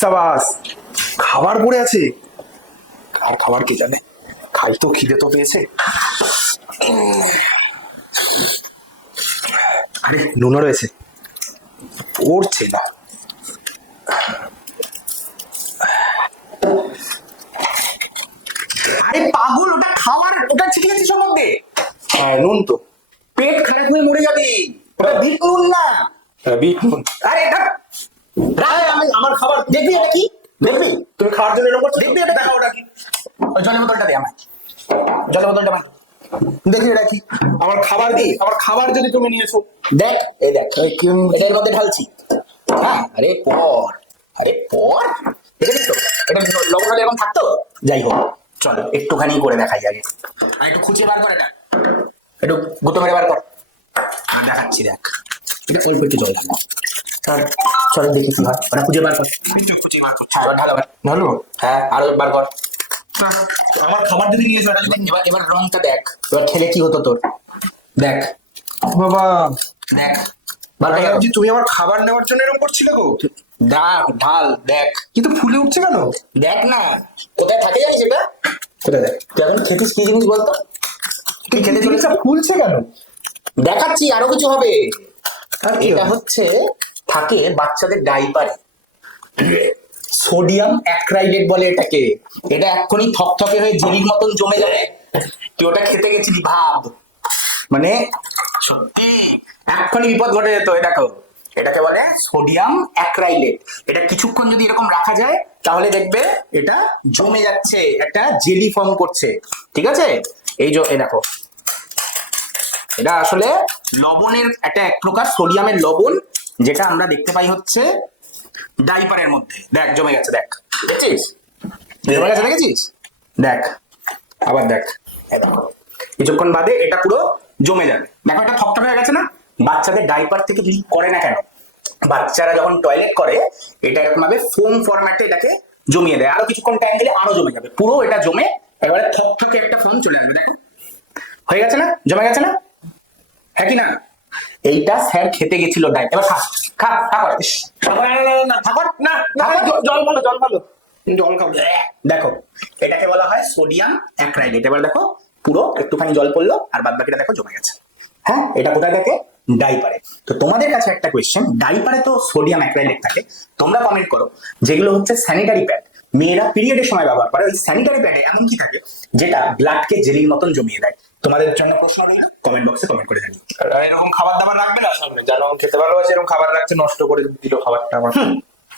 সাবাস খাবার পড়ে আছে। আর খাবার কে জানে? খাই তো খিদে তো পেয়েছে। আরে নুনও রয়েছে। পড়ছে না। আরে পাগল ওটা খাওয়ার ওটা আছিস ওর মধ্যে হ্যাঁ নুন তো। পেট খারাপ হয়ে মরে যাবে। ওটা বিট নুন না। হ্যাঁ, বিট নুন। আরে এটা রায় আমি আমার খাবার দেখবি এটা কি? দেখবি? তুমি খাওয়ার জন্য এরকম করছ দেখবি এটা দেখাও ওটা কি? ওই জলের বোতলটা দে আমায়। জলের বোতলটা আমায় দেখবি এটা কি? আমার খাবার দি আমার খাবার যদি তুমি নিয়েছো। দেখ এই দেখ। এটার মধ্যে ঢালছি। হ্যাঁ আরে পর। আরে পর? দেখেছিস তো? এটা লবণ এরকম থাকতো? যাই হোক চলো একটুখানি করে দেখাই আগে। আর একটু খুঁজে বার করে না। একটু গুতো মেরে বার কর। আর দেখাচ্ছি দেখ। এটা অল্প একটু জল ঢালো। চল চল দেখি কি হয়। ওটা খুঁজে বার কর। খুঁজে বার কর হ্যাঁ ভালো? হ্যাঁ আরও বার কর। আমার খাবার যদি নিয়েছো এবার এবার রংটা দেখ। এবার খেলে কি হতো তোর? দেখ। বাবা। দেখ। আমি তুমি আমার খাবার নেওয়ার জন্য এরকম করছিলে গো? দেখ ঢাল দেখ। কিন্তু ফুলে উঠছে কেন? দেখ না। কোথায় থাকে জানিস এটা? কোথায় দেখ? তুই এখন খেতিস কি জিনিস বলতো? তুই খেতে চলেছ ফুলছে কেন? দেখাচ্ছি আরও কিছু হবে। এটা হচ্ছে থাকে বাচ্চাদের ডাইপারে সোডিয়াম অ্যাক্রাইডেট বলে এটাকে। এটা এক্ষুনি থকথকে হয়ে জেলির মতন জমে যাবে। তুই ওটা খেতে গেছিলি, ভাব। মানে সত্যি, এক্ষুনি বিপদ ঘটে যেত দেখো। এটাকে বলে সোডিয়াম অ্যাক্রাইলেট এটা কিছুক্ষণ যদি এরকম রাখা যায়, তাহলে দেখবে এটা জমে যাচ্ছে, একটা জেলি ফর্ম করছে। ঠিক আছে? এই যে দেখো। এটা আসলে লবণের একটা এক প্রকার সোডিয়ামের লবণ যেটা আমরা দেখতে পাই হচ্ছে ডাইপারের মধ্যে। দেখ জমে গেছে দেখ। দেখেছিস? জমে গেছে দেখেছিস? দেখ আবার দেখ। কিছুক্ষণ বাদে এটা পুরো জমে যাবে। দেখো এটা থকথকে হয়ে গেছে না? বাচ্চাদের ডাইপার থেকে লিক করে না কেন? বাচ্চারা যখন টয়লেট করে এটা এরকম ভাবে ফোম ফরম্যাটে এটাকে জমিয়ে দেয়। আরও কিছুক্ষণ টাইম দিলে আরও জমে যাবে। পুরো এটা জমে এবারে থকথকে একটা ফোম চলে আসবে। দেখো। হয়ে গেছে না? জমে গেছে না? হ্যাঁ কি না? এইটা স্যার খেতে গেছিল ডাই এবার খা খা খা কর ইস, খা কর, না, না, না, না, না, না, জল ভালো জল ভালো জল খাব দেখো এটাকে বলা হয় সোডিয়াম অ্যাক্রাইডেট এবার দেখো পুরো একটুখানি জল পড়ল আর বাদ বাকিটা দেখো জমে গেছে। হ্যাঁ এটা কোথায় থাকে? ডাইপারে। তো তোমাদের কাছে একটা কোয়েশ্চেন ডাইপারে তো সোডিয়াম অ্যাক্রাইডেট থাকে। তোমরা কমেন্ট করো যেগুলো হচ্ছে স্যানিটারি প্যাড মেয়েরা পিরিয়ডের সময় ব্যবহার করে। ওই স্যানিটারি প্যাডে এমন কি থাকে যেটা ব্লাডকে জেলির মতন জমিয়ে দেয়। তোমাদের জন্য প্রশ্ন রইল কমেন্ট বক্সে কমেন্ট করে জানিও। আর এরকম খাবার দাবার রাখবে না? সামনে জানো খেতে ভালোবাসি এরকম খাবার রাখছে নষ্ট করে দিল খাবারটা আমার।